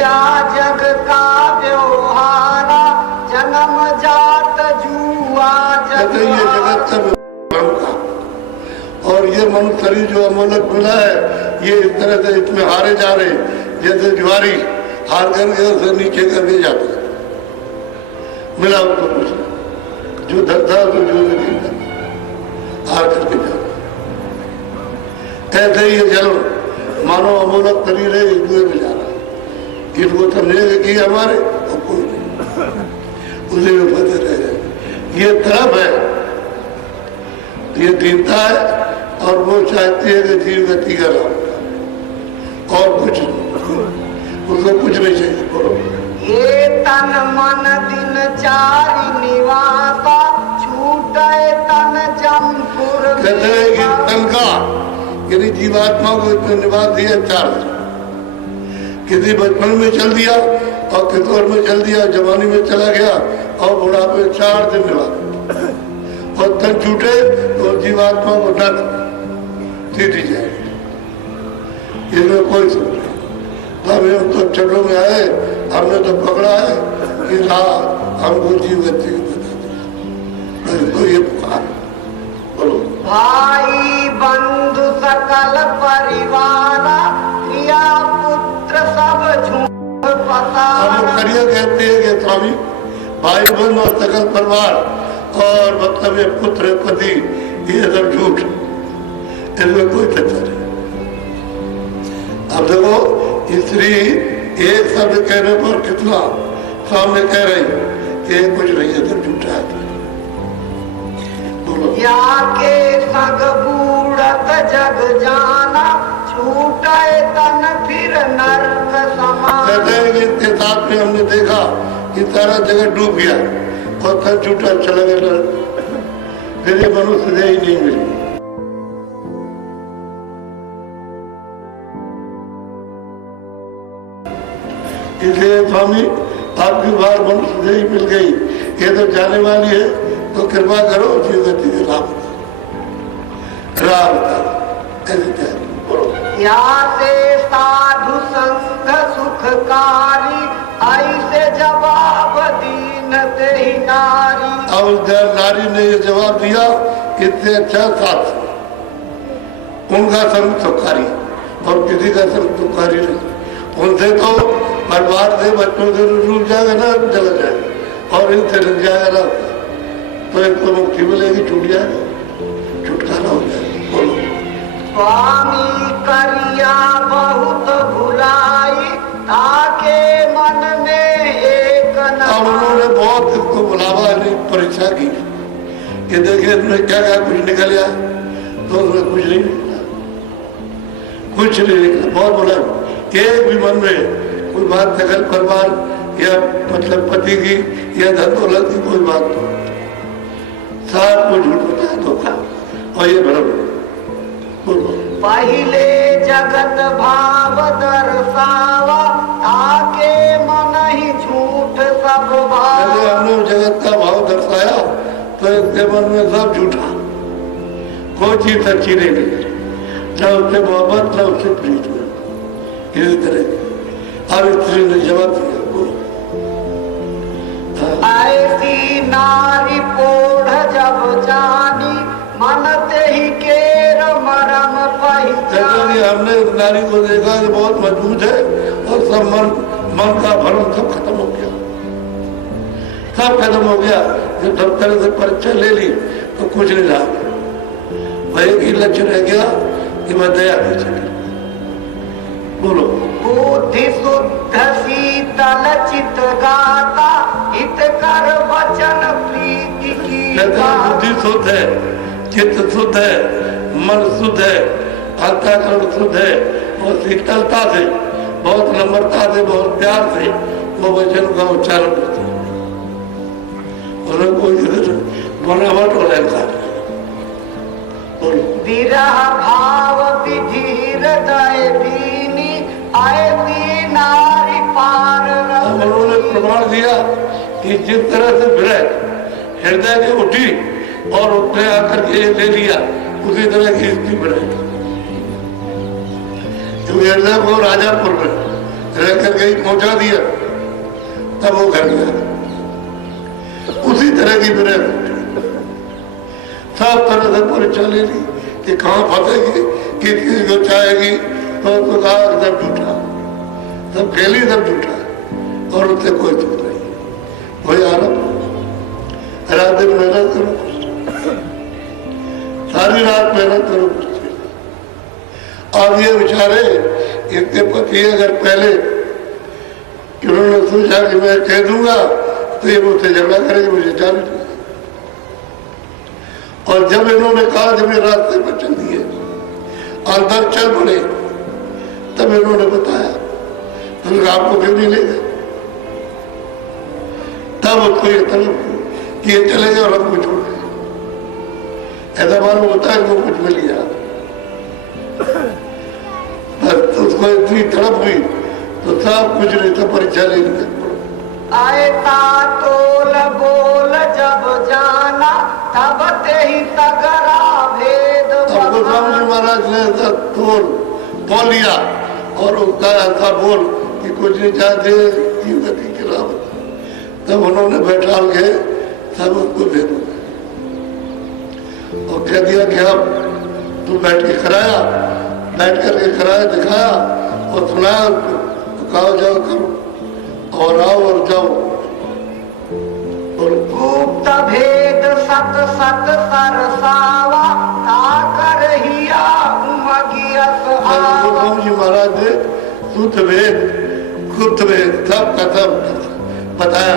किया जग का व्यवहारा, जन्म जात जुआ जग ये जगत का व्यवहार, और ये मनुष्य शरीर जो अमोलक मिला है, ये इस तरह से इसमें हारे जा रहे, जैसे ज्वारी हार करके उसे नीचे करके जाते, मिला उसको कुछ, जो धरता तो जो हार करके जाता। ऐसे ही ये जल मानो अमोलक शरीर है, एक दूसरे में जा रहा है, इसको समझेंगे कि हमारे और कोई नहीं, उसी में फंसे रह जाए। ये तरफ है, ये दीनता है, और वो चाहती है कि जीव गति का नाम और कुछ उसको कुछ नहीं चाहिए। बोलो ये तन मन दिनचारी निवासा, छूटे तन जमपुर। कहते हैं कि तन का यदि जीवात्मा को इसमें निवास दिया 4 दिन, किसी बचपन में चल दिया और किशोर में चल दिया, जवानी में चला गया और बुढ़ापे 4 दिन निवास, और तन छूटे तो जीवात्मा को नट सीधी जाएगी, इसमें कोई समझ नहीं। हम तो चढ़ों में आए, हमने तो पकड़ा है कि हमको जीव गति को ये पुकार। बोलो भाई बंधु सकल परिवार, प्रिया पुत्र सब झूठ पता। हम करिया कहते हैं कि स्वामी भाई बहन और सकल परिवार और मतलब ये पुत्र पति, ये सब झूठ, इसमें कोई सच्चा नहीं। अब देखो स्त्री एक शब्द कहने पर कितना सामने कह रही कि कुछ नहीं है, सब झूठा है। या के संग बूढ़त जग जाना, छूटे तन फिर नरक समान। कहते हैं कि इसके साथ में हमने देखा कि सारा जगह डूब गया और तन छूटा चला गया, फिर ये मनुष्य से ही नहीं मिली। इसलिए स्वामी आपकी बार मनुष्य से ही मिल गई, ये तो जाने वाली है, तो कृपा करो जीव गति के राह या से साधु संग सुखकारी, ऐसे जवाब दीन ते ही नारी। अब नारी ने ये जवाब दिया, इतने अच्छा साथ उनका संग सुखकारी और किसी का संग सुखकारी नहीं, उनसे तो परिवार से बच्चों से रूठ जाएगा ना, जला जाएगा, और इनसे लग जाएगा ना तो इनको मुक्ति मिलेगी, छूट जाएगा, छुटकारा हो जाएगा। बोलो स्वामी करिया बहुत भुलाई, ताके मन में एक न। अब उन्होंने बहुत इसको बुलावा परीक्षा की, ये देखिए इसने क्या क्या कुछ निकल गया, तो उसमें कुछ नहीं निकला, कुछ नहीं निकला। बहुत बोला, एक भी मन में कोई बात सकल परिवार या मतलब पति की या धन दौलत की कोई बात नहीं, सब को झूठ बताया, धोखा, और ये भ्रम। पहले जगत भाव दर्शावा, ताके मन ही झूठ सब भाव। हमने जगत का भाव दर्शाया तो इसके मन में सब झूठा, कोई चीज सच्ची नहीं मिली, न उससे मोहब्बत न उससे प्रीत में, किसी तरह। अब स्त्री ने जवाब दिया, ऐसी नारी पोढ़ जब जानी, मन ते ही केर मरम पहचानी। हमने उस नारी को देखा कि बहुत मजबूत है, और सब मन का भ्रम सब खत्म हो गया, सब खत्म हो गया। जब सब तरह से परीक्षा ले ली तो कुछ नहीं रहा, वही की लक्ष्य रह गया कि मैं दया कर सके। बोलो बुद्धि शुद्ध शीतल चित गाता, हित कर वचन प्रीति की। बुद्धि शुद्ध है, चित्त शुद्ध है, मन शुद्ध है, अंतःकरण शुद्ध है, और शीतलता से, बहुत नम्रता से, बहुत प्यार से वो वचन का उच्चारण करते हैं, कोई बनावट और अहंकार। विरह भाव विधि हृदय दीनी, ऐसी नारी पार। उन्होंने प्रमाण दिया कि जिस तरह से विरह हृदय से उठी और उठने आकर के ले लिया, उसी तरह की स्थिति बढ़ेगी। हृदय को राजापुर में रह कर गई, पहुंचा दिया, तब वो घर गया। उसी तरह की मेरे सब तरह से परीक्षा ले ली कि कहाँ फंसेगी, किस किस को चाहेगी, तो कहा सब झूठा, सब खेली सब झूठा, और उससे कोई चूक नहीं। वही आरम्भ, रात दिन मेहनत करो, सारी रात मेहनत करो। अब ये बेचारे इतने पति अगर पहले उन्होंने सोचा कि मैं कह दूंगा तो ये मुझसे झगड़ा करेंगे, मुझे जान दूंगा। और जब इन्होंने कहा, जब ये रास्ते पर चल दिए, अंदर चल पड़े, तब इन्होंने बताया, तो आपको क्यों नहीं ले गए? तब उसको ये तलब कि ये चले गए और हमको छोड़ गए। ऐसा मालूम होता है कि कुछ मिल गया, तो उसको इतनी तड़प हुई तो सब कुछ नहीं था, परीक्षा ले ली। आयता तोल बोल जब जाना, तब ते ही तगरा भेद। अब गोस्वामी जी महाराज ने ऐसा तोल लिया और उसका ऐसा बोल कि कुछ नहीं चाहते गति के लाभ। तब उन्होंने बैठा के सब उसको भेद और कह दिया कि अब तू बैठ के कराया, बैठ करके कराया, दिखाया और सुनाया उसको, तो कहा जाओ करो और आओ और जाओ। और गुप्त भेद सत सत सरसावा, ताकर हिया उमगियस आवा। गोस्वामी जी महाराज ने शुद्ध भेद, गुप्त भेद सब का सब बताया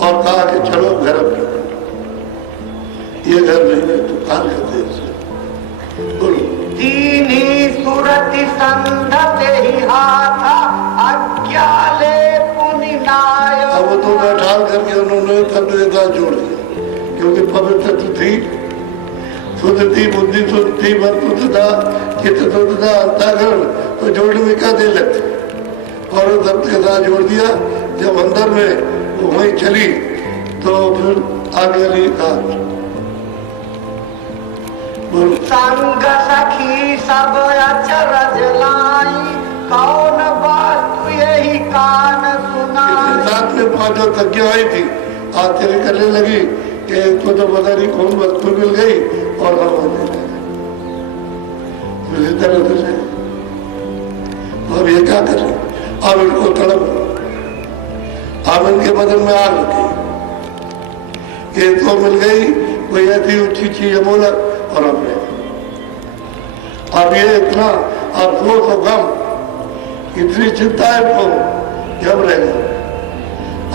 और कहा कि चलो घर अपने, ये घर नहीं है, तो कान करते बोलो। दीनी सुरति संधते ही हाथा, अज्ञाले पुनि नाय। अब वो तो बैठा करके उन्होंने तत्वता जोड़ दिया, क्योंकि पवित्र थी, शुद्ध थी, बुद्धि शुद्ध थी, मन शुद्ध था, चित्त शुद्ध था, अंतःकरण तो जोड़ने में क्या देर लगती, और वो सब के साथ जोड़ दिया। जब अंदर में वो वहीं चली तो फिर आगे नहीं कहा। संग सखी सब अचरज लाई, कौन वस्तु यही कान सुनाई। साथ में पांचों तकिया आई थी, आश्चर्य करने लगी कि इसको तो पता नहीं कौन वस्तु मिल गई और हम होने लगे। इसी तरह से अब ये क्या करें, अब इनको तड़प, अब इनके बदन में आग लगी, इसको मिल गई कोई ऐसी ऊंची चीज बोला और हमने अब ये इतना अफसोस और गम, इतनी चिंता है तो जब रहेगा,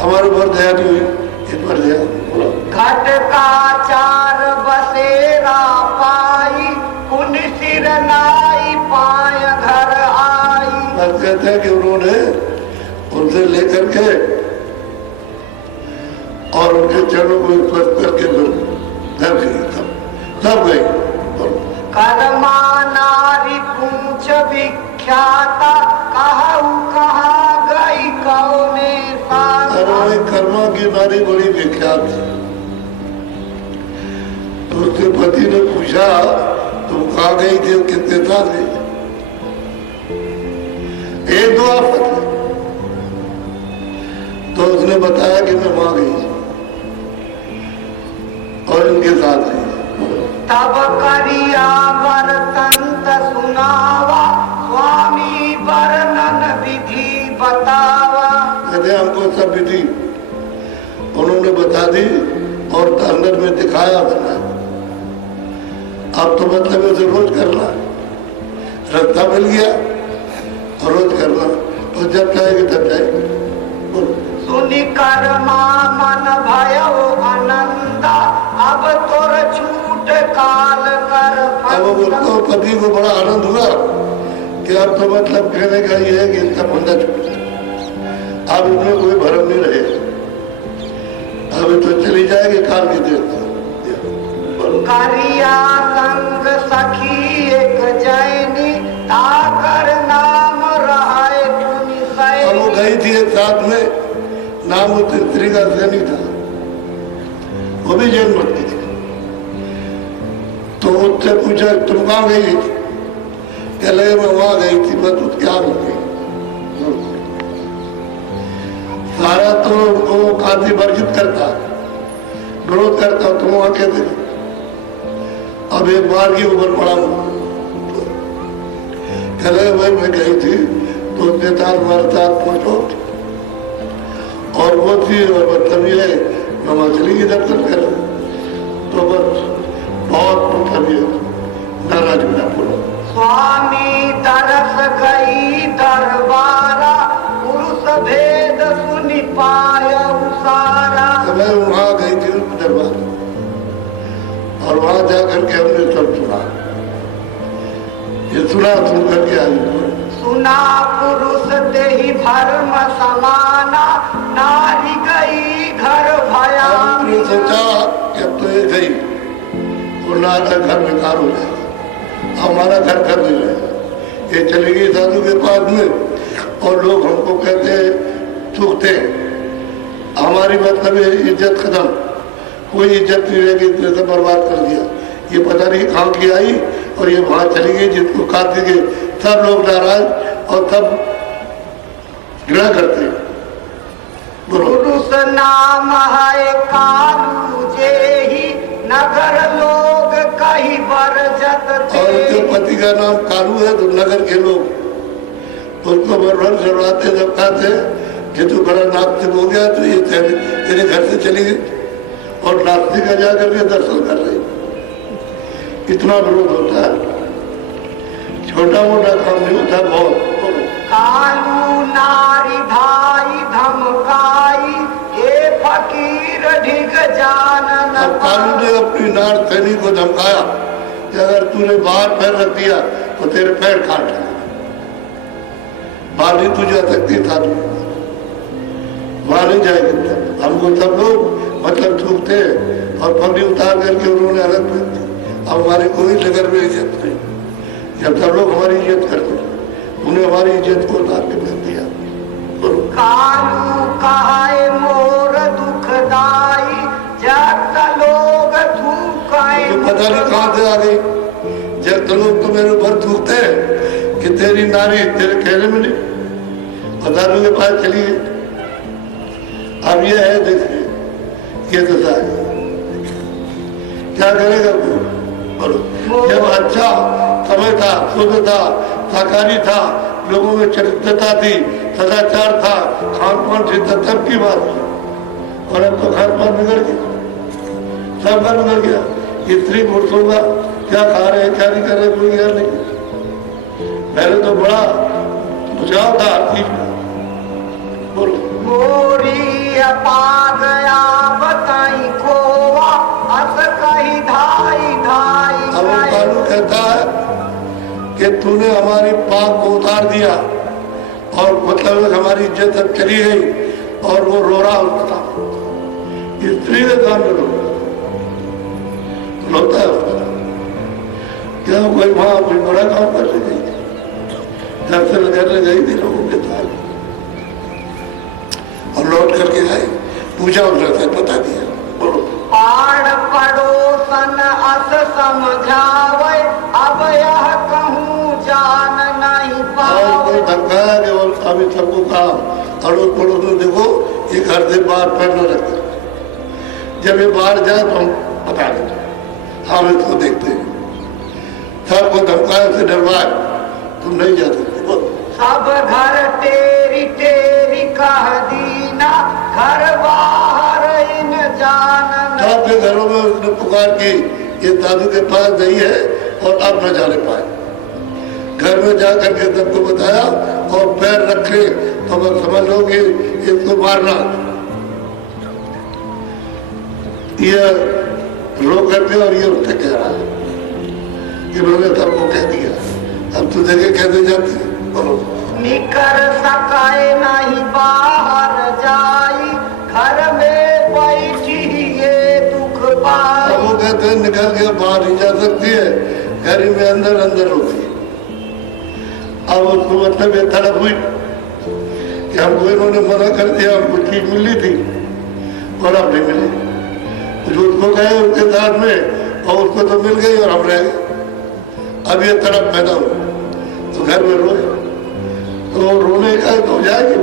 हमारे ऊपर दया नहीं हुई, इस पर दया। घट का चार बसेरा पाई, पुन सिर नाई पाय घर आई। बस कहते हैं कि उन्होंने उनसे लेकर के और उनके चरणों को स्पर्श करके घर गई, तब गई। कदमा नारी पूछ विख्याता, कहू कहाँ गई कौने साथ। कर्मा की नारी बड़ी विख्यात थी, तो उसके पति ने पूछा तुम कहाँ गई थी, कितने साथ गई? एक दो आफत, तो उसने बताया कि मैं वहां गई और इनके साथ गई। तब करिया वर्तंत सुनावा, स्वामी वर्णन विधि बतावा। कहते हमको सब विधि उन्होंने बता दी और अंदर में दिखाया अपना। अब तो मतलब उसे रोज करना, रास्ता मिल गया और रोज करना, तो जब चाहेगी तब जाएगी। सुनि कर्मा मन भयो आनंदा, अब तोर छूट काल कर। अब उसको पति को बड़ा आनंद हुआ कि अब तो मतलब कहने का ये है कि इसका फंदा छूट गया, अब इसमें कोई भरम नहीं रहे, अब तो चली जाएगी काल की देर से। करिया संग सखी एक जैनी, ताकर नाम रहाए पुनि सैनी। अब वो गई थी एक साथ में, नाम उस स्त्री का सैनी था, वो भी जैन मत की थी। तो उससे पूछा तुम कहाँ गई थी? कह लगे मैं वहां गई थी, बस उसके आग लग गई। तो वो काफी वर्जित करता, विरोध करता, तुम वहां कहते अब एक बार की ऊपर पड़ा हूं। कह रहे भाई मैं गई थी तो नेताल मरता पहुंचो और वो थी और मतलब ये मैं मछली की दर्शन कर, तो बस बहुत मतलब ये नाराज बिना बोलो। स्वामी तरस गई दरबारा, पुरुष भेद सुनि पाया सारा। तो मैं वहां गई थी दरबार और वहां जाकर के हमने सब सुना, ये सुना सुन करके आई। सुना पुरुष ते ही भर्म समाना, नारी गई घर भया। हमने सोचा कि अब तो ये गई तो नारा घर बेकार हो जाएगा, हमारा घर कर नहीं रहेगा। ये चली गई साधु के पास में और लोग हमको कहते चूकते, हमारी मतलब इज्जत खत्म, कोई इज्जत नहीं रहेगी, इतने से बर्बाद कर दिया। ये पता नहीं कहाँ की आई और ये वहां चली गई, जिसको खाती के सब लोग नाराज और सब घृणा करते। पुरुष नाम है कालू जेहि, नगर लोग कहीं बरजत थे। और उसके पति का नाम कालू है तो नगर के लोग उसको बरभर चढ़वाते, जब कहते कि तू बड़ा नास्तिक हो गया तो ये तेरे घर से चली गई और नास्तिक का जाकर के दर्शन कर रही। इतना विरोध होता है, छोटा मोटा काम नहीं होता, बहुत। कालू नारी धाई धमकाई, ये फकीर ढिग जानन। अब कालू ने अपनी नार सैनी को धमकाया कि अगर तूने बाहर पैर रख दिया तो तेरे पैर काट, बाहर नहीं तू जा सकती था, वहां नहीं जाएगी। हमको सब लोग मतलब थूकते और पगड़ी उतार करके उन्होंने अलग फेंक दी। अब हमारे कोई नगर में इज्जत नहीं, जब सब लोग हमारी इज्जत करते उन्हें हमारी इज्जत को उतार के फेंक दिया। कालू कहाए मोर दुखदाई, जब लोग थूकाए। तो पता नहीं कहाँ से आ गई, जब लोग तो मेरे ऊपर थूकते कि तेरी नारी तेरे कहने में नहीं, पता के पास चली गई। अब ये है, देखिए ये दशा है, क्या करेगा वो, बोलो। जब अच्छा समय था, शुद्ध था, शाकाहारी था, लोगों में चरित्रता थी, सदाचार था, खान पान थी, तब की बात थी। और अब तो खान पान बिगड़ गया, सब का बिगड़ गया। स्त्री पुरुषों का क्या खा रहे हैं क्या नहीं कर रहे कोई ज्ञान नहीं। पहले तो बड़ा बचाव था हर चीज का, बोलो। मोरी पा गया बताई खोवा, अस कही धाई धाई। अब वो कानून कहता है कि तूने हमारी पाक को उतार दिया और मतलब हमारी इज्जत अब चली गई, और वो रो रहा उसका, स्त्री के सामने रोता है उसका। क्या कोई वहां कोई बड़ा काम करने गई थी, दर्शन करने गई थी लोगों के साथ और लौट करके आई, पूछा उसने बता दिया, बोलो। पाड़ पड़ोसन अस समझावे, अब यह कहूँ जान नहीं पावे। धमकाया कि और अभी सबको कहा अड़ोस पड़ोस में देखो ये घर से बाहर पैर न रखते, जब ये बाहर जाए तो हम बता देते, हम इसको देखते हैं। सबको धमकाया से डरवाए, तुम नहीं जा सकते। सब घर तेरी तेरी कह दीना, घर बाहर इन जान। सबके घरों में उसने पुकार की ये दादू के पास नहीं है और अब न जाने पाए। घर में जाकर के सबको बताया और पैर रखे तो मैं समझ लो कि इसको मारना। ये रो करते और ये उठे कह रहा है, इन्होंने सबको कह दिया, अब तू देखे कैसे जाती, बोलो। निकर सकाए नहीं बाहर जाई, घर में बैठी ये दुख पाई। अब वो कहते हैं निकल के बाहर नहीं जा सकती है, घर में अंदर अंदर होती है। अब उसको मतलब ये तड़प हुई कि हमको इन्होंने मना कर दिया, हमको चीज मिली थी और अब नहीं मिली। जो उसको गए उनके साथ में और उसको तो मिल गई और हम रह गए। अब ये तड़प पैदा हुई तो घर में रोए, तो रोने का तो हो जाएगी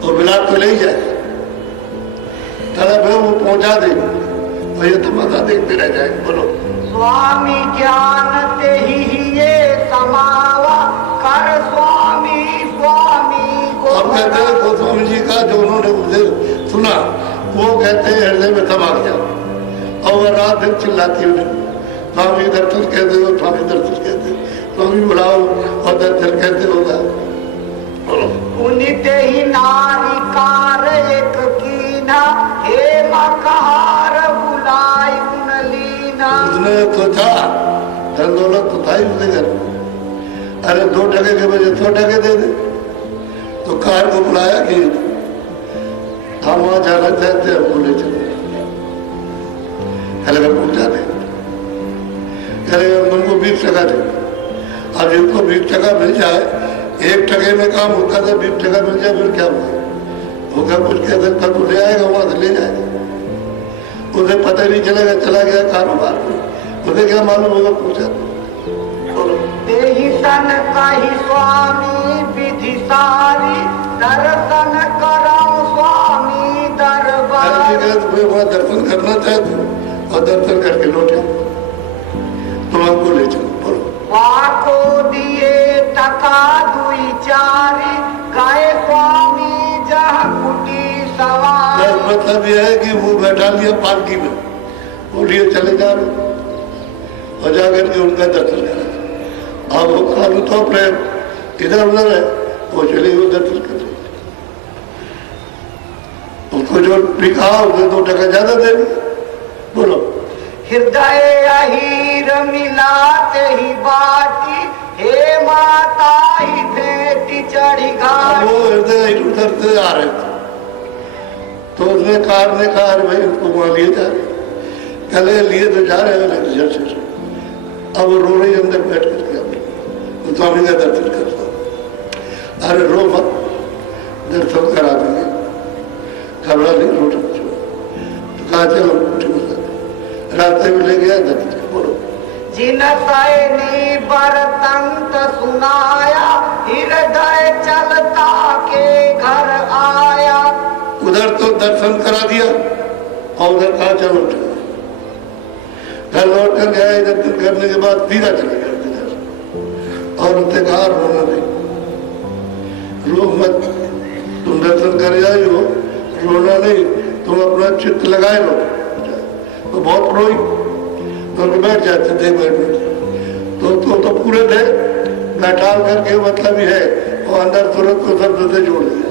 और विलाप तो ले ही जाएगा, तलब है वो पहुंचा देगा और ये तमाशा देखते रह जाएंगे। बोलो। स्वामी ज्ञान ते ही ये समावा कर स्वामी स्वामी अब कहते हैं गोस्वामी जी का जो उन्होंने उपदेश सुना वो कहते हैं हृदय में समा गया और वह रात दिन चिल्लाती हुई स्वामी दर्शन कहते हो, स्वामी दर्शन कहते हो, स्वामी बुलाओ और दर्शन कहते होगा। पुनित ही नारी कार एक कीना हे मकार बुलाई लीना। उसने तो था धन दौलत तो था ही उसके घर, अरे 2 टके के बजे 100 टके दे दे, तो कार को बुलाया कि हम वहां जाना चाहते हैं, बोले चलो पहुंचा दे, तुमको 20 टका दे। अब जिनको 20 टका मिल जाए, 1 टके में काम होता था, 20 टका मिल जाए फिर क्या हुआ, वो क्या कुछ कहते कल तो ले आएगा, वहां से ले जाएगा, उसे पता नहीं चलेगा, चला गया कारोबार में, उसे क्या मालूम होगा, पूछा सन कही स्वामी विधि सारी दर्शन कराओ स्वामी दरबार। वहाँ दर्शन करना चाहते और दर्शन करके लौटे तो हमको ले चलो। बोलो। वाको दिए टका दुई चारी गाय स्वामी जहाँ कुटी सवारी। मतलब यह है कि वो बैठा लिया पालकी में, उठिए चले जा रहे और जाकर के उनका दर्शन करा। अब वो खाली तो प्रेम इधर उधर है, वो चले गए दर्शन कर, उसको जो लिखा उसे 2 टका ज्यादा दे। बोलो। हृदय अहीर मिलाते ही बाटी हे माता ही भेटी चढ़ी घाटी। वो हृदय उधर से आ रहे थे तो उसने कार ने कहा भाई उसको वहां लिए जा रहे, कल लिए तो जा रहे हैं, अब वो रो रही अंदर बैठ करके तो स्वामी का दर्शन करता। अरे रो मत, दर्शन करा देंगे, घबरा नहीं, रो तो कहा चलो रास्ते में ले गया दर्शन। बोलो। जिन सैनी बरतंत सुनाया हृदय चलता के घर आया। उधर तो दर्शन करा दिया और उधर कहा चलो घर लौट कर गया, दर्शन करने के बाद सीधा चला गया और उनसे कहा रोना नहीं, रो मत, तुम दर्शन कर जाए हो, रोना नहीं, तुम अपना चित्त लगाए लो। तो बहुत रोई तो बैठ जाते थे, बैठ तो पूरे थे, बैठा करके मतलब ही है और अंदर तुरंत को शब्द से जोड़ दिया।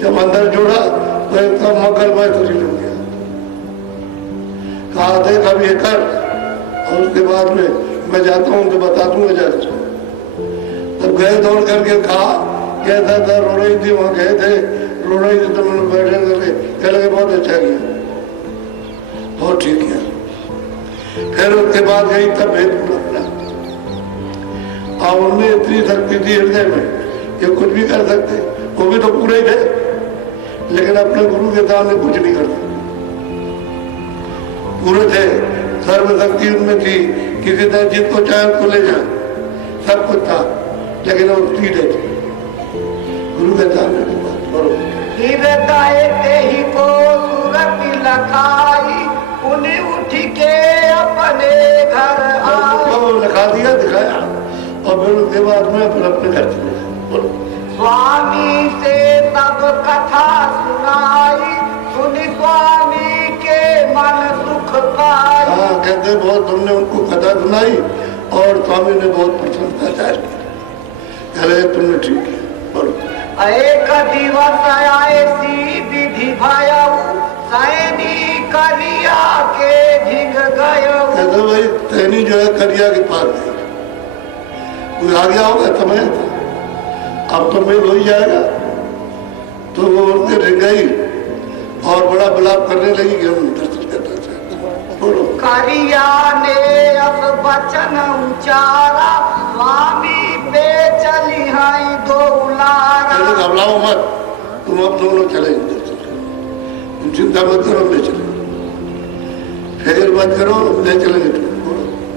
जब अंदर जोड़ा तो एकदम मंगलमय शरीर हो गया, कहा देख अब ये कर और उसके बाद में मैं जाता हूँ तो बता दूंगा जाकर। तब गए दौड़ करके कहा कैसा था, रो रही थी, वहां गए थे, रो रही थी, तो मैंने बैठे करके कह लगे बहुत अच्छा किया, बहुत ठीक किया। फिर उसके बाद गई तब भेद पूरा, और उनमें इतनी शक्ति थी हृदय में कि कुछ भी कर सकते, वो भी तो पूरे ही थे, लेकिन अपने गुरु के सामने कुछ नहीं कर सकते, पूरे थे, सर्वशक्ति उनमें थी, किसी तरह जिसको चाहे उसको ले जाए, सब कुछ था, लेकिन वो सीधे थे गुरु के सामने। हृदय ते ही को सूरत लखाई उन्हें उठ के अपने घर आए। लिखा दिया, दिखाया और फिर उसके बाद में अपने घर चले गए। स्वामी से सब कथा सुनाई सुनी स्वामी के मन सुख पाई। हाँ कहते बहुत तुमने उनको कथा सुनाई और स्वामी ने बहुत प्रसन्नता जाहिर की, अरे तुमने ठीक किया। बोलो। एक दिवस ऐसी विधि भयऊ सैनी करिया के ढिग गयऊ। कहते भाई सैनी जो है करिया के पास गई, कोई आ गया होगा समय था, अब तो मेल हो ही जाएगा, तो वो उनके ढिग गई और बड़ा विलाप करने लगी कि हम दर्शन करना चाहते। बोलो। करिया ने अब वचन उचारा स्वामी पे चली है दौलारा। घबराओ मत, तुम अब दोनों चले दर्शन करो, तुम चिंता मत करो, ले चले, फिक्र मत करो, ले चलेंगे तुम।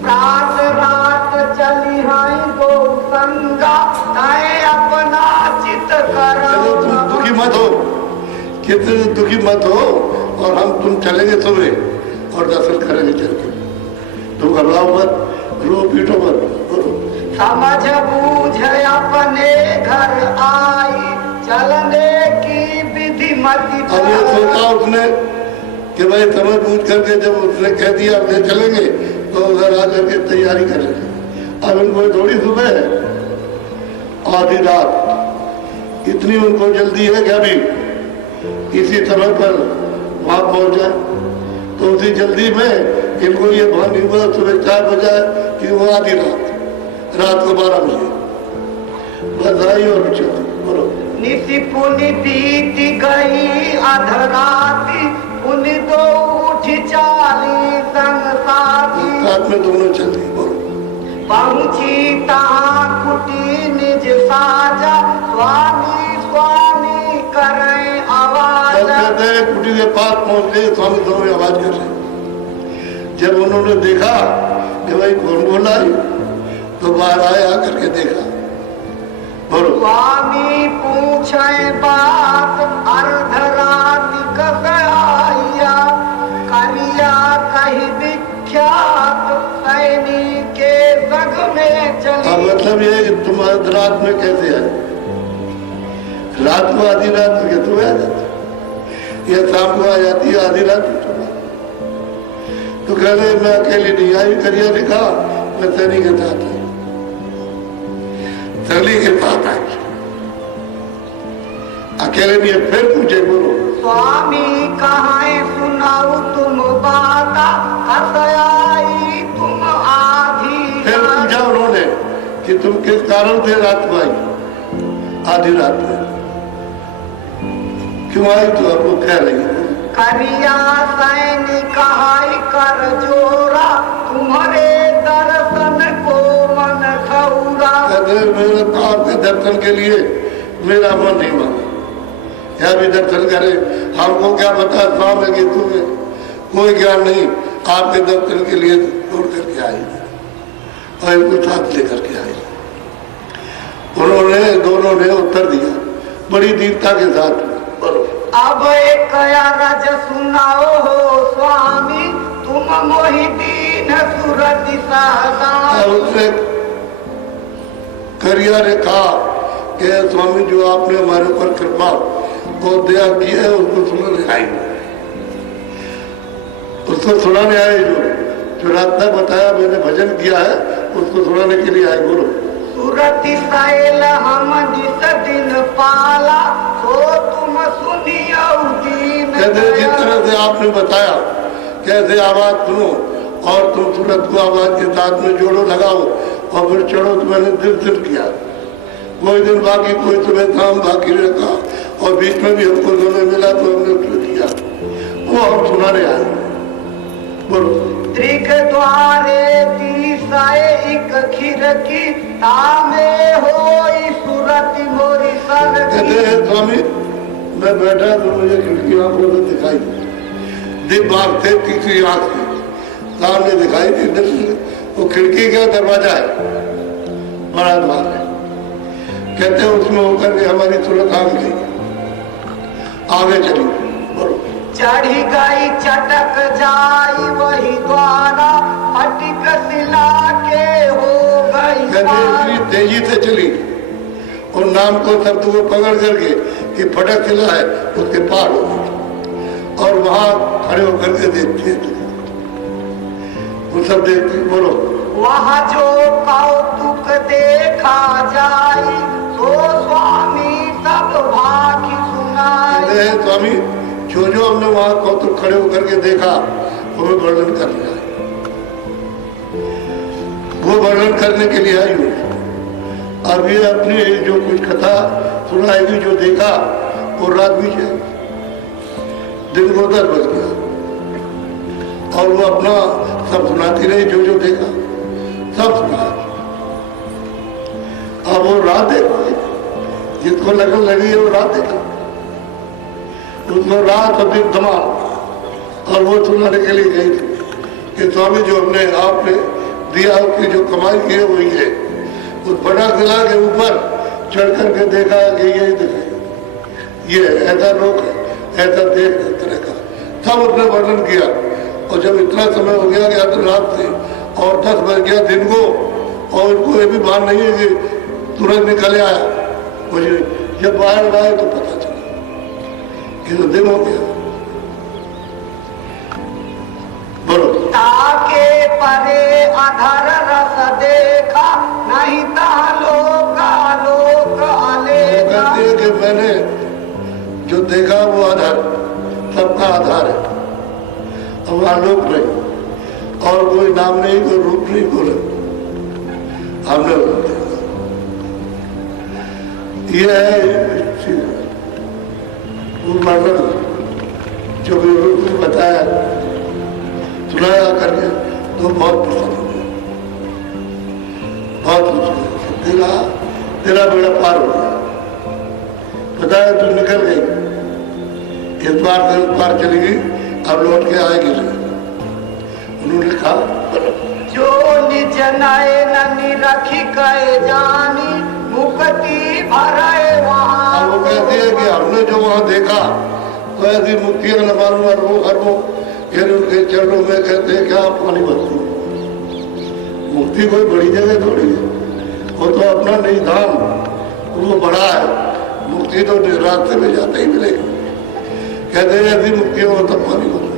रात रात चली है दो संगा तय अपना चित कर कितने दुखी मत हो, और हम तुम चलेंगे सुबह और दर्शन करेंगे चल के। तुम घबराओ मत, रो पीटो मत, बोलो। समझ बूझ अपने घर आई, चलने की विधि मत। अब ये सोचा उसने कि भाई समझ बूझ करके जब उसने कह दिया ले चलेंगे तो उधर आकर के तैयारी करेंगे। अब इनको थोड़ी सुबह है, आधी रात, इतनी उनको जल्दी है कि अभी इसी समय पर वहां पहुंच जाए। तो उसी जल्दी में इनको ये भान नहीं हुआ सुबह 4 बजे कि वो आधी रात को 12 बजे बस आई और चलती। बोलो। निसी पुनि बीती गई अधराती, पुनि दो उठी चाली संग साथी। रात में दोनों चलती। बोलो। पहुंची तहाँ कुटी निज साजा, स्वामी स्वामी करें आवाज। कहते हैं कुटी के पास पहुंच गए, स्वामी स्वामी आवाज कर रहे। जब उन्होंने देखा कि भाई कौन बोला है, तो बाहर आया करके देखा। बोलो। स्वामी पूछे बात, अर्धराति कस आया, करिया कही विख्यात, सैनी के संग में चली। अब मतलब ये कि तुम रात में कैसे है, रात को आधी रात में तुम आ जाते, या शाम को आ जाती है आधी रात में। तो कह रहे मैं अकेली नहीं आई, करिया ने कहा मैं सैनी के साथ आई, सैनी के साथ आई, अकेले भी। फिर पूछे। बोलो। स्वामी कहाँ सुनाऊ तुम बाता, कस आई तुम आधी। फिर पूछा उन्होंने कि तुम किस कारण से रात को आई, आधी रात में क्यों आई, तो आपको कह रही है। करिया सैनी कहाई कर जोरा, तुम्हारे दर्शन को मन खौरा। मेरे आपके दर्शन के लिए मेरा मन नहीं माना, या भी दर्शन करे। हमको क्या पता स्वाम है कि तुम्हें कोई ज्ञान नहीं, आपके दर्शन के लिए छोड़ करके आई और इनको साथ लेकर के आई। उन्होंने दोनों ने उत्तर दिया बड़ी दीनता के साथ। अब एक रज सुनाओ हो स्वामी, तुम मोहि दीन सूरत सहसा। उसने करिया ने कहा कि स्वामी जो आपने हमारे ऊपर कृपा और दया की है उसको सुनाने आई, उसको सुनाने आए। जो रात तक बताया मैंने भजन किया है उसको सुनाने के लिए आए। बोलो। सूरति सैल हम निस दिन पाला, सो तुम सुनियो दीन। कहते जिस तरह से आपने बताया कैसे आवाज सुनो और तुम सूरत को आवाज के साथ में जोड़ो लगाओ और फिर चढ़ो, तो मैंने दिल किया। कोई दिन बाकी, कोई तुम्हें काम बाकी रखा और बीच में भी हमको दोनों मिला तो हमने उसने किया, वो हम सुनाने आए। बोलो। त्रिक द्वारे तीसाए एक खिड़की, तामे होई सूरति मोरी सर। कहते हैं स्वामी मैं बैठा तो मुझे खिड़की आंखों से दिखाई, दिप बाग थे तीसरी आंख से सामने दिखाई थी। वो खिड़की का दरवाजा है, बड़ा द्वार है। कहते हैं उसमें होकर के हमारी सूरत आग गई, आगे चली। बोलो। चढ़ी गई चटक जाई वही द्वारा, फटिक सिला के हो गई। कहते इतनी तेजी से चली और नाम को शब्द को पकड़ करके कि फटक सिला है उसके पार हो गई, और वहां खड़े होकर के देखते वो सब देखते। बोलो। वहाँ जो कौतुक देखा जाई, तो स्वामी सब भागी सुनाई। स्वामी जो हमने वहां कौतुक खड़े होकर के देखा वो वर्णन कर लिया, वो वर्णन करने के लिए आई हूँ। अब ये अपनी जो कुछ कथा सुनाएगी, जो देखा वो रात भी है, दिन को 10 बज गया और वो अपना सब सुनाती रही, जो देखा सब सुना। अब वो रात देखा, जिसको लगन लगी है वो रात देखा, उसको रात और दिन धमाल। और वो सुनाने के लिए गई थी कि स्वामी जो हमने आपने दिया उसकी जो कमाई की है वही है। उस बड़ा किला के ऊपर चढ़ करके देखा कि यही दिखाई, ये ऐसा लोग है, ऐसा देख इस तरह का सब उसने वर्णन किया। और जब इतना समय हो गया कि तो रात से और 10 बज गया दिन को, और उनको ये भी भान नहीं है कि तुरंत निकल आया मुझे। जब बाहर आए तो पता चला कि तो दिन हो गया। बोलो। ताके परे अधर रस देखा, नहीं लोक अलेखा। कहती है कि मैंने जो देखा वो आधार, सबका आधार है, अब आलोक नहीं, और कोई नाम नहीं, कोई रूप नहीं, कोई हमने ये है वर्णन जो भी रूप ने बताया सुनाया करके तो बहुत पसंद हो गया, बहुत पसंद। तेरा बेड़ा पार हो गया, बताया तू निकल गई, इस बार तो इस बार चली गई, अब लौट के आएगी। उन्होंने कहा जो निज नयन रखी कहे जानी, मुक्ति भरे वहाँ। वो कहती है कि हमने जो वहाँ देखा तो ऐसी मुक्तियां न मालूम अरबों अरबों, फिर उनके चरणों में कहते हैं क्या पानी बदलू। मुक्ति कोई बड़ी जगह थोड़ी है, वो तो अपना नहीं धाम, वो बड़ा है। मुक्ति तो रास्ते में जाते ही मिलेगी। कहते हैं ऐसी मुक्ति हो तब पानी बदले।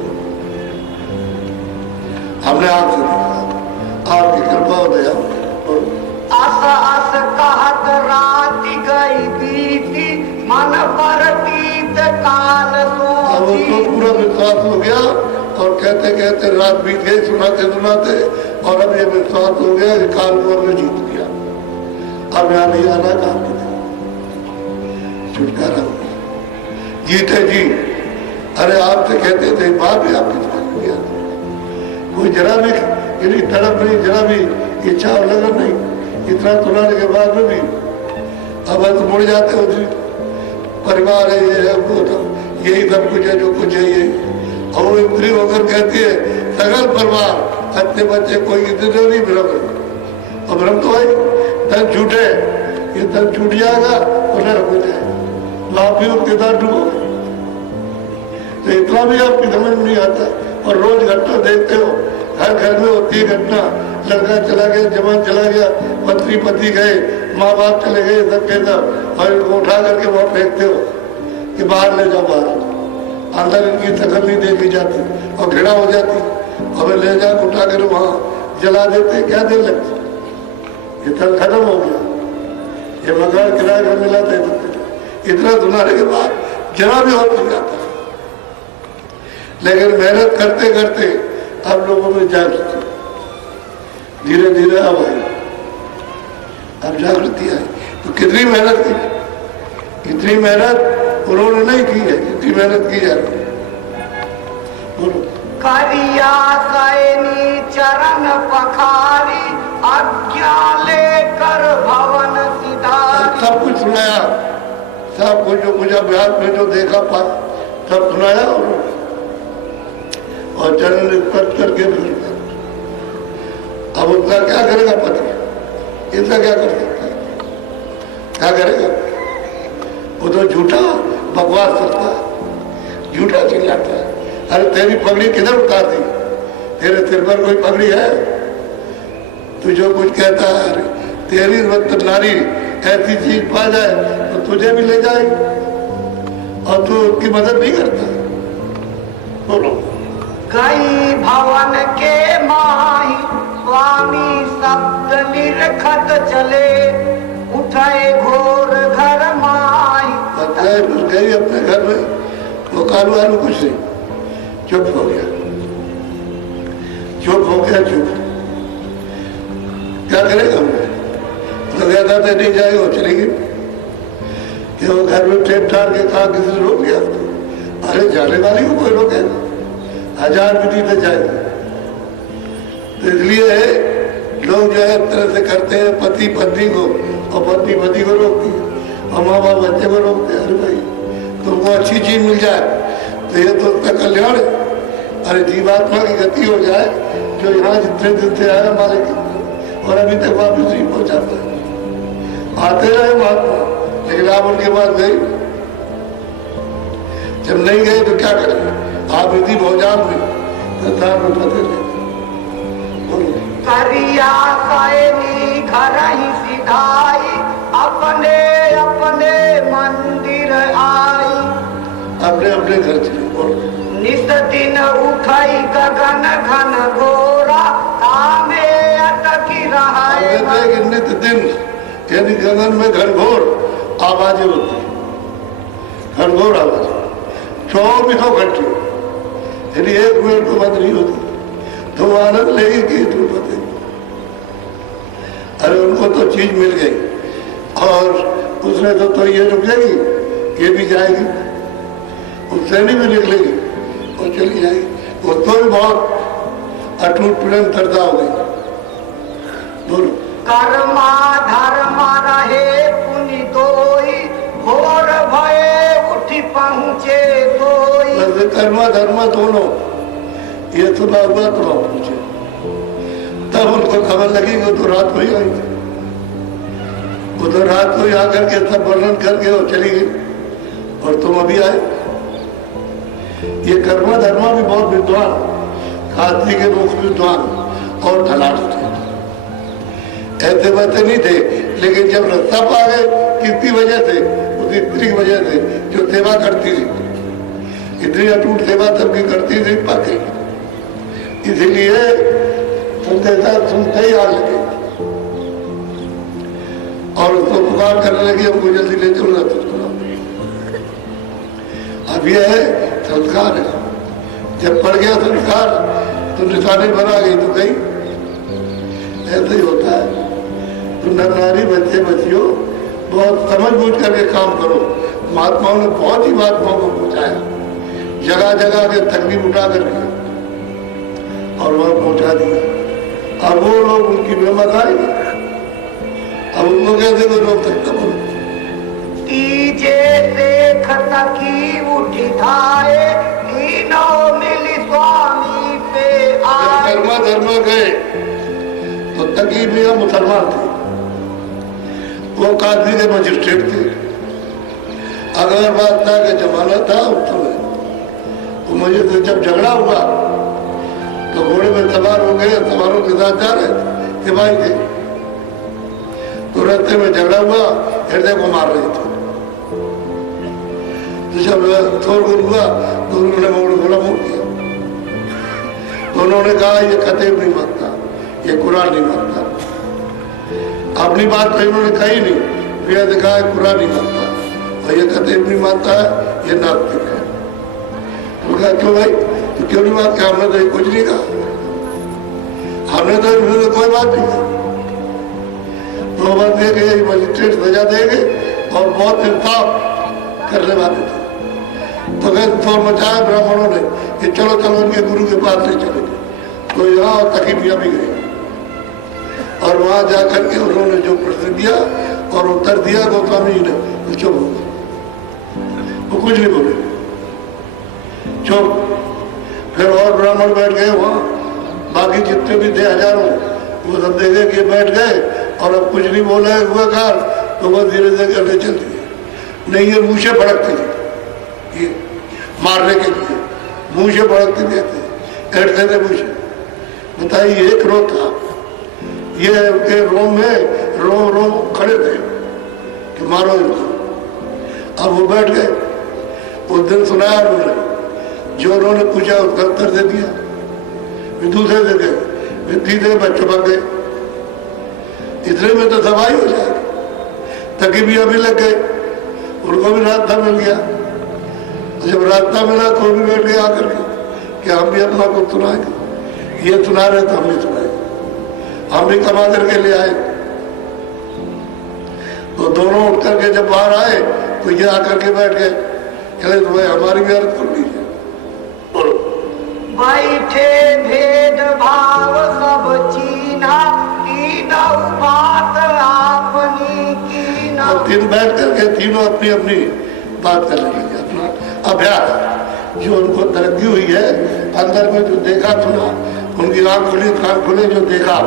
हमने आपसे देखा, आपकी कृपा हो गया। अस अस कहत राति गई बीती, मन पर तीत काल सोची। तो पूरा विश्वास हो गया, और कहते कहते रात बीत गई सुनाते सुनाते, और अब ये विश्वास हो गया कि काल को हमने जीत लिया, अब यहाँ नहीं आना काम नहीं, छुटकारा हो गया, जीते जी। अरे आपसे कहते थे बात भी आपकी समझ गया, कोई जरा भी यदि तड़प नहीं, जरा भी इच्छा लगन नहीं, इतना सुनाने के बाद में भी अब तो मुड़ जाते हो जी, परिवार है, ये है वो, तो यही सब कुछ है जो कुछ है ये। और वो स्त्री होकर कहती है सगल परिवार अच्छे बच्चे कोई इधर नहीं भ्रम है, और भ्रम तो है तन छूटे, ये तन छूट जाएगा और नरक हो जाएगा, तो आप भी उसके साथ डूबोगे। तो इतना भी आपकी समझ में नहीं आता। और रोज घटना देखते हो, हर घर में होती है घटना, लड़का चला गया, जवान चला गया, पत्नी पति गए, माँ बाप चले गए, सब के सब, और इनको उठा करके वहाँ फेंकते हो कि बाहर ले जाओ, बाहर। अंदर इनकी शकल नहीं देखी जाती और घृणा हो जाती, और ले जाकर उठा कर वहाँ जला देते। क्या देर लगती, ये तन खत्म हो गया, ये मकान किराए का मिला दे देते। इतना सुनाने के बाद जरा भी और नहीं जाता। लेकिन मेहनत करते करते अब लोगों में जागृति धीरे धीरे अब आई, अब जागृति आई। तो कितनी मेहनत की, कितनी मेहनत उन्होंने नहीं की है, कितनी मेहनत की जाती। बोलो। करिया सैनी चरण पखारी, आज्ञा लेकर भवन सिधारी। सब कुछ सुनाया, सब कुछ जो मुझे अभ्यास में जो देखा पा सब सुनाया, और चरण स्पर्श करके भी। अब उसका क्या करेगा पति, इसका क्या कर सकता है, क्या करेगा। वो तो झूठा बकवास करता है, झूठा चिल्लाता है। अरे तेरी पगड़ी किधर उतार दी, तेरे सिर पर कोई पगड़ी है, तू जो कुछ कहता है। तेरी वक्त नारी ऐसी चीज पा जाए तो तुझे भी ले जाए, और तू उसकी मदद नहीं करता। बोलो। गई भवन के माही, स्वामी शब्द निरखत चले, उठाए घोर घर माही। गई अपने घर में, वो कालू आलू कुछ नहीं, चुप हो गया, चुप हो गया, चुप। क्या करेगा तो कहता था नहीं जाएगा, वो चलेगी कि वो घर में टेप ठार के कहा किसी से रोक गया। अरे जाने वाली को कोई रोकेगा, 1000 विधि से जाएगा। तो इसलिए लोग जो है तरह से करते हैं, पति पत्नी को और पत्नी पति को रोकती है, और माँ बाप बच्चे को रोकते हैं। अरे भाई तुमको अच्छी चीज मिल जाए तो ये तो उसका कल्याण है। अरे जीवात्मा की गति हो जाए, जो यहाँ जितने दिन से आया मालिक, और अभी तक वापिस नहीं पहुंचाता है। आते रहे महात्मा, लेकिन आप उनके पास गई, जब नहीं गए तो क्या करेंगे? आप यदि भोजान में कतार में फंसे रहे। करिया सैनी घर ही सिधाई, अपने अपने मंदिर आई, अपने अपने घर चले। निस दिन उठाई गगन घन घोरा, तामे अटकी रहा। नित दिन यानी गगन में घनघोर आवाजें होती, घनघोर आवाज 24 घंटे, यानी 1 मिनट को बंद नहीं होती। तो आनंद लेगी कि तुम पते। अरे उनको तो चीज मिल गई और उसने तो ये रुकेगी, ये भी जाएगी, उससे भी निकलेगी और चली जाएगी। वो तो भी बहुत अटूट प्रेम करता हो गई। बोलो कर्मा धर्मा रहे पुनि दोई, घोर भये उठी पहुँचे दोई। कर्मा धर्मा दोनों ये तो हुआ तो पूछे, तब उनको खबर लगी कि तो रात को ही आई थी। वो तो रात को ही आकर के सब वर्णन करके वो चली गई और तुम अभी आए। ये कर्मा धर्मा भी बहुत विद्वान, खाती के मुख विद्वान और धनाढ़ थे। ऐसे वैसे नहीं थे, लेकिन जब रास्ता पा गए किसकी वजह से? उस स्त्री की वजह से जो सेवा करती थी। इतनी अटूट सेवा सबकी करती थी, पाके इसीलिए सुनते ही आ लगे और उसको पुकार करने लगी, हमको जल्दी ले चलो ना तुझको। अब यह है संस्कार है, जब पड़ गया संस्कार तो निशानी बना गई तो गई। ऐसे ही होता है। तो नर नारी बच्चे बच्चियों बहुत समझ बूझ करके काम करो। महात्माओं ने बहुत ही महात्माओं को पहुंचाया, जगह जगह के तकलीफ उठा करके और वहां पहुंचा दिया। अब वो लोग उनकी नमक आएंगे, अब उनको कैसे कोई रोक सकता? बोलो तीजे देख तकी उठी धाए, तीनों मिली स्वामी पे आए। कर्मा धर्मा गए तो तकी भी मुसलमान थे, वो काजी के मजिस्ट्रेट थे। अगर बात था कि जमाना था उस समय, तो मुझे तो जब झगड़ा हुआ तो घोड़े में सवार हो गए, सवारों के साथ जा रहे थे, सिपाही थे। तो रास्ते में झगड़ा हुआ, हृदय को मार रहे थे। तो जब शोरगुल हुआ तो उन्होंने घोड़ा मोड़ दिया। तो उन्होंने कहा ये कतेब नहीं मानता, ये कुरान नहीं मानता। अपनी बात तो इन्होंने कही नहीं, फिर देखा है कुरान नहीं मानता और ये कतेब नहीं मानता है, ये नास्तिक है। तो कहा क्यों भाई, तो क्यों नहीं बात? हमने तो कुछ नहीं कहा, हमने तो कोई बात नहीं की। तो बात यह कि मजिस्ट्रेट सजा देंगे और बहुत इंसाफ करने वाले थे। तो फिर शोर मचाया ब्राह्मणों ने कि चलो चलो उनके गुरु के पास ले चले। तो यहाँ तकीबिया भी गए और वहां जाकर के उन्होंने जो प्रश्न दिया और उत्तर दिया गोस्वामी जी ने, चुप हो गए, वो कुछ नहीं बोले, चुप। फिर और ब्राह्मण बैठ गए वहां, बाकी जितने भी थे हजारों, वो सब देखे कि बैठ गए और अब कुछ नहीं बोले हुआ कार, तो वो धीरे धीरे करने चल दिए। नहीं ये मुँह से भड़कते थे, ये मारने के लिए मुँह से भड़कते थे, ऐठते थे मुँह से। बताइए एक रोग था, ये उनके रोम में रोम खड़े थे कि मारो इनको। अब वो बैठ गए, उस दिन सुनाया उन्होंने, जो उन्होंने पूछा उसका उत्तर दे दिया। फिर दूसरे दे गए, फिर तीसरे बच्चों पर गए। इतने में तो दवाई हो जाएगी। तकीबी अभी लग गए, उनको भी रास्ता मिल गया। जब रास्ता मिला तो भी बैठ गए आकर के कि हम भी अपना को सुनाएंगे। ये सुना रहे तो हम भी सुनाएंगे, हम भी कमा करके ले आए। तो दोनों उठ करके जब बाहर आए तो ये आकर के बैठ गए, कहते तो भाई हमारी भी अर्थ कर लीजिए। बोलो बैठे भेद भाव सब चीना, तीनों बात आपनी कीना। तो तीन बैठ करके तीनों अपनी अपनी बात कर लेंगे, अपना अभ्यास जो उनको तरक्की हुई है अंदर में, जो देखा सुना, उनकी आंख खुली कान खुले, जो देखा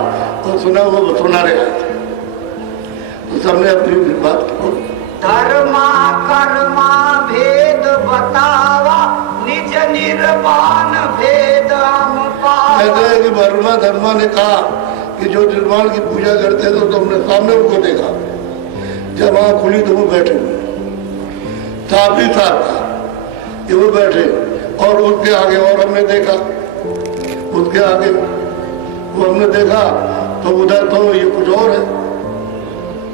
और सुना वो सुना रहे थे। तो सबने अपनी बात की। धर्मा कर्मा भेद बतावा, निर्वाण भेद हम पावै। कहते हैं कि वर्मा धर्मा ने कहा कि जो निर्वाण की पूजा करते थे तो हमने सामने उनको देखा, जब वहां खुली तो वो बैठे साथ ही साथ था कि वो बैठे, और उसके आगे और हमने देखा, उसके आगे वो हमने देखा तो उधर तो ये कुछ और है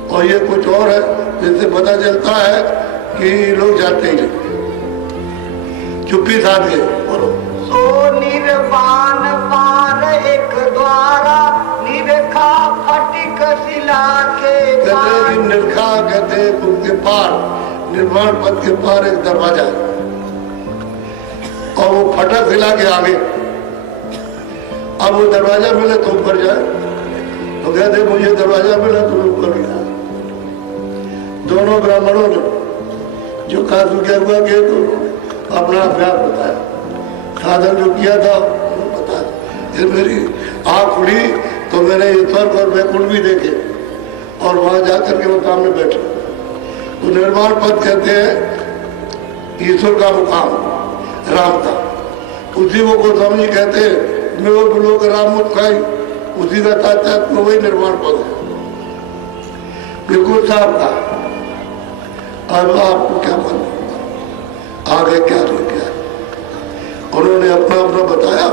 और ये कुछ और है, जिससे पता चलता है कि लोग जाते ही नहीं, चुप्पी साध गए। बोलो। सो निर्वाण पार एक द्वारा निरखा फटिक शिला के कहते हैं पार। कि निरखा कहते हैं उनके पार, निर्वाण पद के पार एक दरवाजा है और वो फटक शिला के आगे। अब वो दरवाजा मिले तो ऊपर जाए, तो कहते मुझे दरवाजा मिला तो ऊपर गया। दोनों ब्राह्मणों ने जो काजू क्या हुआ कि तो अपना अभ्यास बताया, साधन जो किया था वो बताया। फिर मेरी आँख खुली तो मैंने ये स्वर्ग और वैकुंठ भी देखे और वहां जाकर के वो सामने बैठे। तो निर्वाण पद कहते हैं ईश्वर का मुकाम, राम का, उसी को गोस्वामी कहते हैं मैं वो लोग राम मुख खाई, उसी का तात्पर्य में वही निर्वाण पद है, बिल्कुल साफ का। अब आपको क्या मालूम आगे क्या नहीं क्या? उन्होंने अपना अपना बताया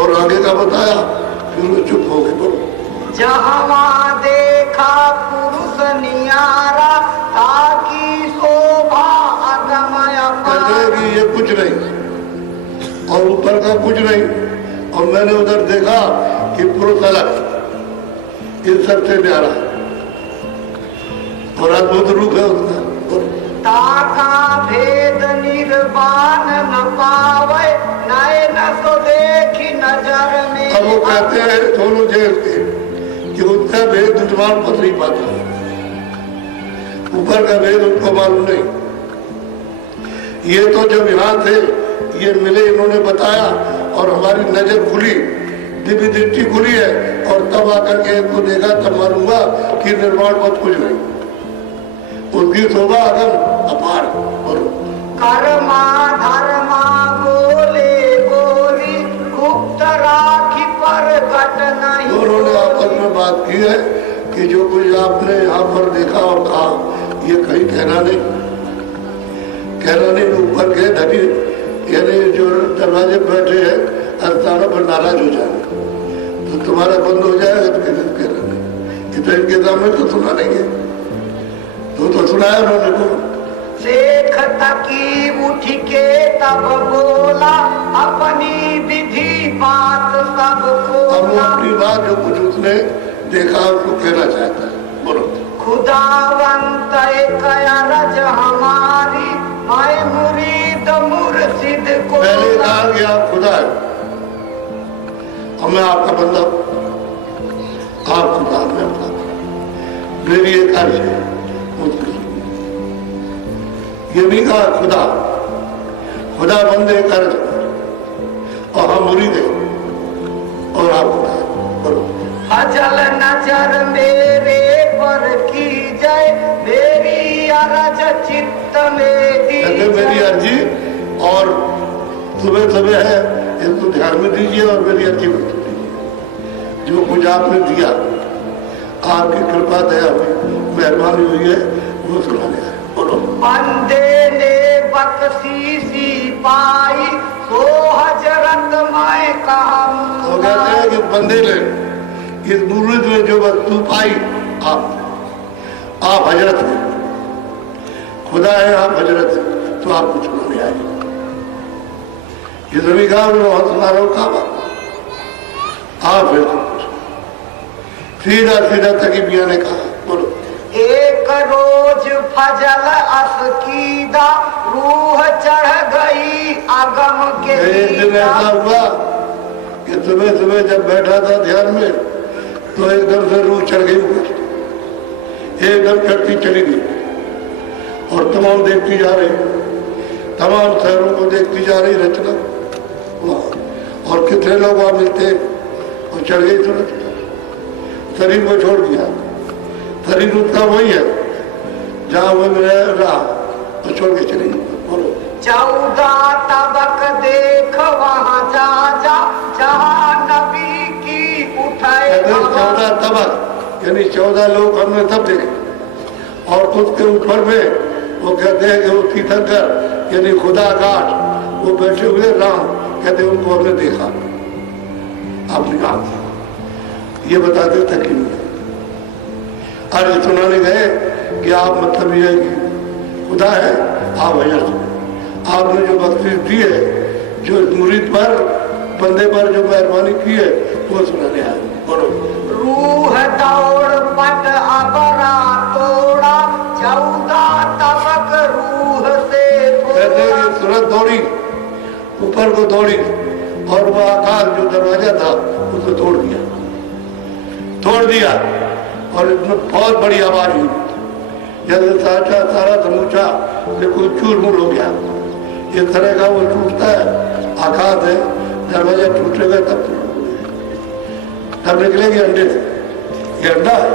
और आगे का बताया, फिर वो चुप हो गए। बोलो। जहाँ देखा पुरुष नियारा ताकि शोभा अगमय कहते हैं कि ये कुछ नहीं और ऊपर का कुछ नहीं, और मैंने उधर देखा कि पुरुष अलग, इन सबसे प्यारा और अद्भुत रूप है उसका। ताका भेद निर्वाण न पावे नयन सो देखी नजर में। अब वो कहते हैं दोनों जेल के कि उसका भेद निर्वाण पद नहीं पाता, ऊपर का भेद उनको मालूम नहीं। ये तो जब यहाँ थे ये मिले, इन्होंने बताया और हमारी नजर खुली, दिव्य दृष्टि खुली है, और तब आकर के इनको देखा तब मालूम हुआ कि निर्वाण पद कुछ नहीं, उनकी शोभा अगम अपार। कर्मा धर्मा बोले बोली गुप्त राखी पर घट नहीं। उन्होंने आपस में बात की है कि जो कुछ आपने यहाँ पर देखा और कहा ये कहीं कहना नहीं, ऊपर के धनी यानी जो दरवाजे बैठे हैं स्थानों पर नाराज हो जाए तो तुम्हारा बंद हो जाएगा, तो किसी कहना नहीं, तो इनके सामने तो सुना नहीं है, तो सुनाया उन्होंने को। शेख तकी उठ के तब बोला अपनी विधि बात सब अब खोला। अपनी बात जो कुछ उसने देखा उसको कहना चाहता है। बोलो। खुदावंत कया रज हमारी मैं मुरीद मुर्शिद को। पहले कहा कि आप खुदा है और मैं आपका बंदा, आप खुदा में अपना, मेरी एक अर्ज है मुझको। ये नहीं कहा खुदा, खुदा बंदे कर्ज और हम मुरीद है और आप खुदा है। बोलो। अजल नजर मेरे पर की जय मेरी अरज चित्त में दी कहते मेरी अर्जी और सुबह सुबह है इसको ध्यान में दीजिए और मेरी अर्जी में दीजिए। जो कुछ आपने दिया आपकी कृपा दया हुई मेहरबानी हुई है वो सुनाने है। बोलो। बंदे ने बख्शीशी पाई सो हजरत मैं कहूँ। वो कहते हैं कि बंदे ने इस मुरीद में जो वस्तु पाई आप हजरत हैं, खुदा है आप हजरत हैं, तो आप कुछ सुनाने आए। ये सभी कहा सुना रहा हूँ कहा आप है सीधा सीधा तकी मियाँ ने कहा। बोलो। एक रोज फजल असकीदा रूह चढ़ गई अगम के एक दिन ऐसा हुआ कि सुबह सुबह जब बैठा था ध्यान में तो एकदम से रूह चढ़ गई ऊपर, एकदम चढ़ती चली गई और तमाम देखती जा रही, तमाम शहरों को देखती जा रही रचना वहाँ, और कितने लोग वहाँ मिलते और चढ़ गई तुरंत, शरीर को छोड़ दिया। शरीर उसका वही है जहाँ वो रहा तो छोड़ के चली। बोलो। 14 तबक देख वहाँ जा जा जहाँ नबी की उठाए 14 तबक यानी 14 लोग हमने तब देखे और उसके ऊपर में वो कहते हैं कि वो तीर्थंकर यानी खुदा आकाश वो बैठे हुए राम कहते हैं उनको हमने देखा अपनी आंख से। ये बताते थे कि अरे सुनाने गए कि आप मतलब ये है कि खुदा है आप वजह से आपने जो बख्शिश दी है जो मुरीद पर बंदे पर जो मेहरबानी की है वो सुनाने आए। बोलो रूह दौड़ पट अबरा तोड़ा 14 तबक रूह से कहते हैं कि सूरत दौड़ी ऊपर को दौड़ी और वो आकाश जो दरवाजा था उसको तोड़ दिया और इसमें बहुत बड़ी आवाज हुई जैसे सारा समूचा कोई चूरमूर हो गया। इस तरह का वो टूटता है आकाश है दरवाजा टूटेगा तब निकलेगी अंडे से। ये अंडा है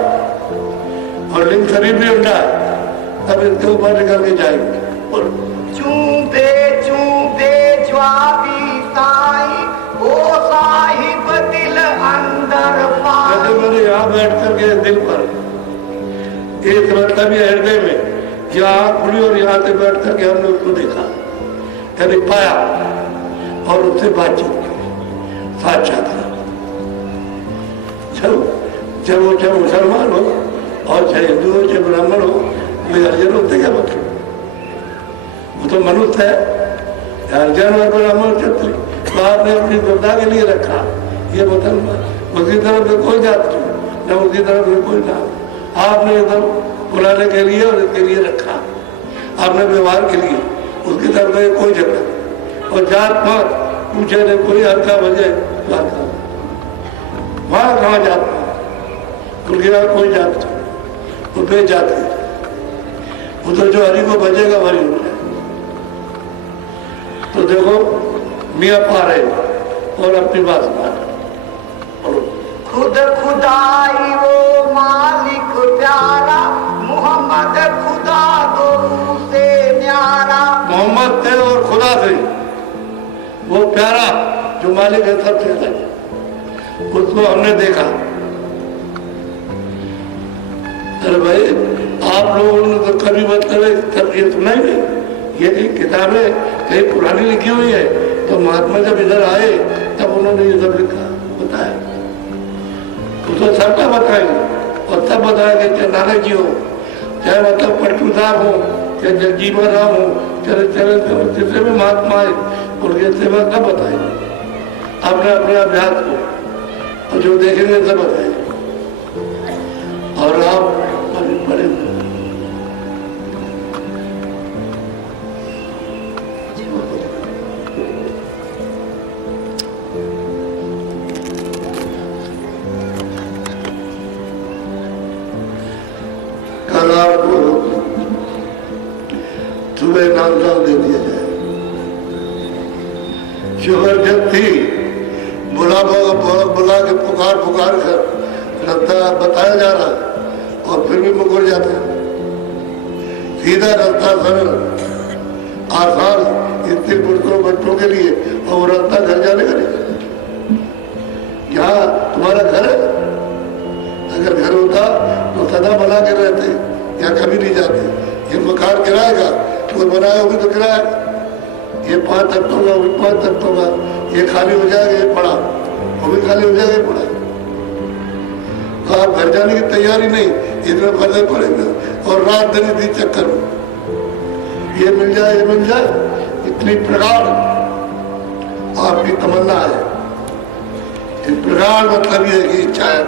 और लिंग शरीर भी अंडा है तब इसके ऊपर निकल के जाएंगे। और चूबे चूबे ज्वाबी साई ओ साहिब दिल अंदर पाई। मैंने यहाँ बैठ करके दिल पर एक मतलब ये हृदय में यहाँ खुली और यहाँ से बैठ करके हमने उसको देखा यानी पाया और उससे बातचीत की साक्षात जब वो चाहे मुसलमान हो और चाहे हिंदू हो चाहे ब्राह्मण हो वे अर्जन होते क्या मतलब वो तो मनुष्य है अर्जन और ब्राह्मण क्षत्रिय तो आपने अपनी श्रद्धा के लिए रखा ये मुसलमान उसी तरफ से कोई जात न उसी तरफ से कोई नाम आपने एकदम बुलाने के लिए और इसके लिए रखा आपने व्यवहार के लिए उसकी तरफ से कोई झगड़ा और जात पात पूछे ने कोई हल्का वजह वहां कहाँ जाता उनके यहाँ कोई जात वो बेजात है वो तो जो हरि को बजेगा वही हो जाए। तो देखो मियाँ पा रहे और अपनी बात सुना खुद खुदाई वो मालिक प्यारा मोहम्मद खुदा दो से न्यारा। मोहम्मद थे और खुदा थे वो प्यारा जो मालिक है सबसे अलग उसको हमने देखा। अरे भाई आप लोगों ने तो कभी मतलब ये सुना ही नहीं ये कहीं किताबें कहीं पुरानी लिखी हुई है तो महात्मा जब इधर आए तब उन्होंने ये सब लिखा बताया तो सबका बताएंगे और तब बताएंगे चाहे नानक जी हो चाहे मतलब पट्टू साहब हो चाहे जगजीवन राम हो चाहे जितने भी महात्मा है उनके सेवा सब बताएंगे अपने अपने अभ्यास को और जो देखेंगे सब बताएंगे और आप पढ़े कल आपको सुबह नामसाल दे दिया जाए। शुगर जब थी बुला के पुकार कर रास्ता बताया जा रहा और फिर भी मुकर जाते सीधा रास्ता सरल आसान इतने पुरुषों बच्चों के लिए और वो रास्ता घर जाने का नहीं। यहाँ तुम्हारा घर है अगर घर होता तो सदा बना के रहते या कभी नहीं जाते। ये मकान किराए का कोई बनाया होगी तो किराया ये 5 तख्तों का वो 5 तख्तों का ये खाली हो जाएगा ये पड़ा वो भी खाली हो जाएगा ये पड़ा तो आप घर जाने की तैयारी नहीं इतने फलने पड़ेंगे और रात दिन इतनी चक्कर ये मिल जाए इतनी प्रगाढ़ आपकी तमन्ना है। इस प्रगाढ़ मतलब ये कि इच्छा है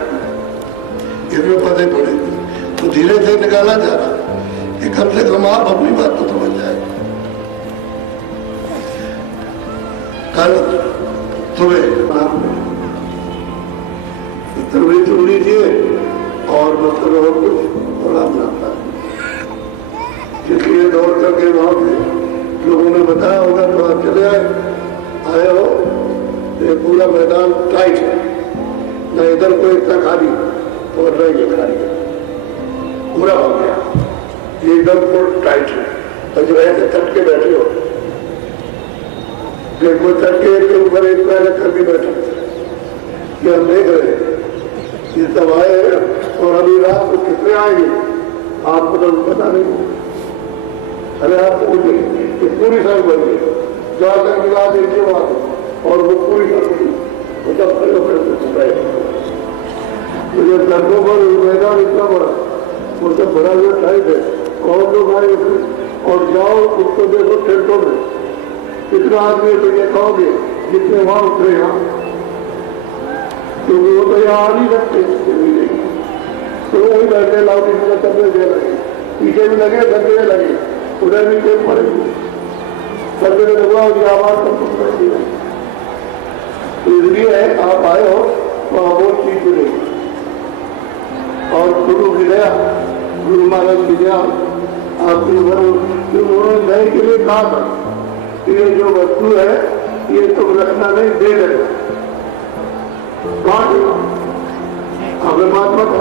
इसमें पते पड़ेंगे तो धीरे से निकाला जा रहा कि कम से कम आप अपनी बात तो समझ जाए। कल सुबह तस्वीर सुन लीजिए और मतलब और कुछ और आप नाता इसलिए दौड़ करके वहां पे लोगों ने बताया होगा तो आप चले आए हो ये पूरा मैदान टाइट है न इधर कोई इतना खाली और न ये खाली पूरा हो गया एकदम फुल टाइट है और जो है तट के बैठे हो देखो चक्के के ऊपर एक पैर रख करके बैठा कि हम देख रहे हैं ये सब आए और अभी रात को कितने आएंगे आपको तो पता नहीं। अरे आपको पूरी सड़क बन गई जहाँ तक मिला देखिए बात और वो पूरी सड़क वो सब खड़े होकर छुपाए। मुझे सड़कों पर मैदान इतना बड़ा वो सब बड़ा हुआ टाइट है कौन लोग आए उसमें और जाओ उसको देखो टेंटों में कितना आदमी तो ये कहोगे जितने वहां उतरे यहाँ क्योंकि वो तो यहाँ आ नहीं सकते तो वही बैठे लाउड इसमें चलने दे लगे पीछे भी लगे धरने लगे उधर भी देख पड़ेगी धरने लगा उसकी आवाज सब कुछ करती है। इसलिए आप आए हो तो आप वो चीज मिलेगी और गुरु की दया गुरु महाराज की दया आपके उन्होंने दया के लिए कहा था ये जो वस्तु है ये तुम रखना नहीं दे देना कौन हमें महात्मा का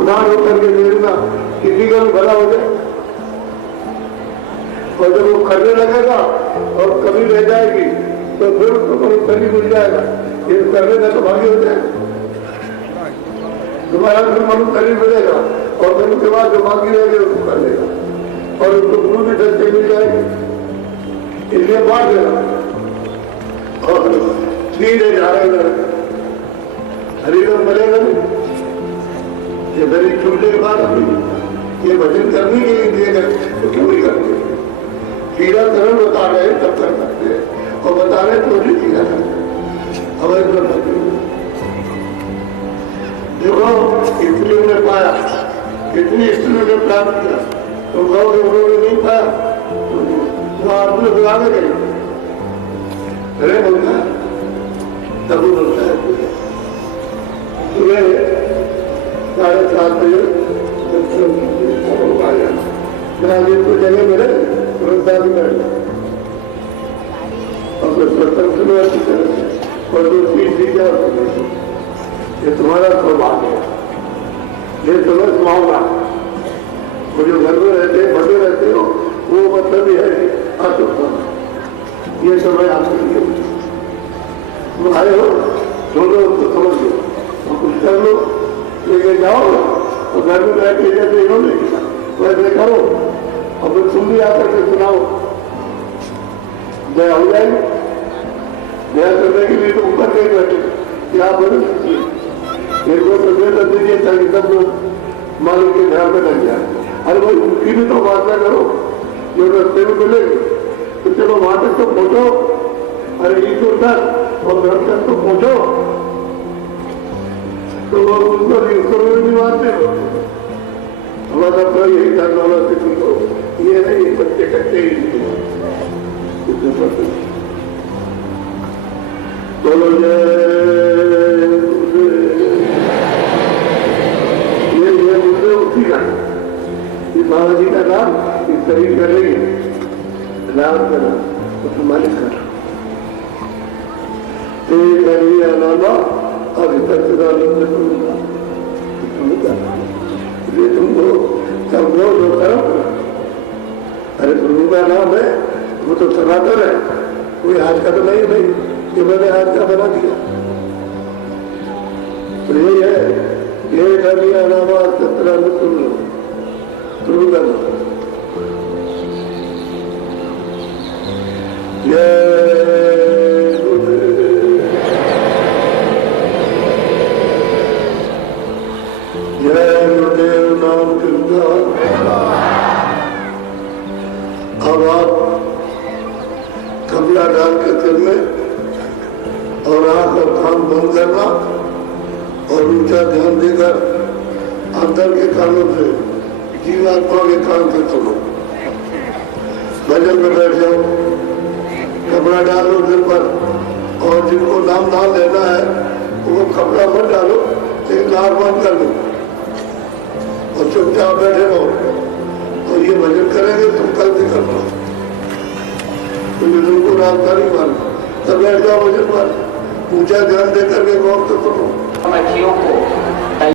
उधार होकर के दे देना किसी का भी भला हो जाए और जब वो खरने लगेगा और कभी रह जाएगी तो फिर उसको कभी कभी मिल जाएगा ये करने का तो भाग्य हो जाएगा तुम्हारा फिर मनु करीब मिलेगा और फिर उसके बाद जो बाकी रहेगी उसको कर लेगा और उसको गुरु भी दस्ते मिल जाएगी इसलिए बात है और सीधे जा रहे हरिओम मिलेगा नहीं ये गरीब छूटने के बाद ये भजन करने के लिए दिए गए तो क्यों नहीं करते हीरा सरल बता रहे तब कर सकते और बता रहे तो भी हीरा करते देखो स्त्रियों ने पाया कितनी स्त्रियों ने प्राप्त किया तुम कहोगे उन्होंने नहीं पाया तो आपने बुला के गए अरे बोलता है तब वो बोलता है सुबह 7:30 बजे को जगह मिले तुरंत आदमी बैठ और फिर सत्संग सुनो अच्छी तरह और जो चीज दी जाए ये तुम्हारा सौभाग्य है ये तुम्हें सुहावना वो जो घर में रहते बड़े रहते हो वो मतलब है अशुभ ये समय आपके लिए तुम आए हो दोनों उसको समझ लो और कुछ कर लो लेके जाओ और घर में बैठ के जैसे इन्होंने वैसे करो और फिर तुम भी आकर के सुनाओ दया हो जाएगी दया करने के लिए तो ऊपर कहीं बैठे क्या बोले एक दो तस्वीर कर दीजिए ताकि सब लोग मालिक के ध्यान में लग जाए अरे भाई उनकी भी तो बात ना करो जो रस्ते में मिलेंगे तो चलो वहां तक तो पहुंचो अरे ईश्वर तक और घर तक तो पहुंचो तो उनको ईश्वर में भी मानते हो हमारा तो यही करने वाला को ये नहीं बच्चे कच्चे ही बोलो ये मुद्दे उसी का बाबा जी का नाम इस शरीर का नहीं नाम का नाम उसको मालिक कर नामा और इधर से तुमको सब लोग जो करो अरे गुरु का नाम है वो तो सनातन है कोई आज का तो नहीं भाई ये मैंने आज का बना दिया तो यही है ये कर लिया नामा सत्रह में सुन लो गुरु का नाम जय गुरुदेव नाम कृष्णा। अब आप कपड़ा डाल के सिर में और आंख और कान बंद करना और ऊंचा ध्यान देकर अंदर के कानों से जीवात्मा के कान से सुनो भजन में बैठ जाओ कपड़ा डालो सिर पर और जिनको नाम ना लेना है वो कपड़ा मत डालो लेकिन नाक बंद कर लो और चुपचाप बैठे रहो और ये भजन करेंगे तुम कल भी कर लो क्योंकि तुमको नाम का नहीं मानना तब बैठ जाओ भजन पर ऊंचा ध्यान देकर के गौर तो सुनो को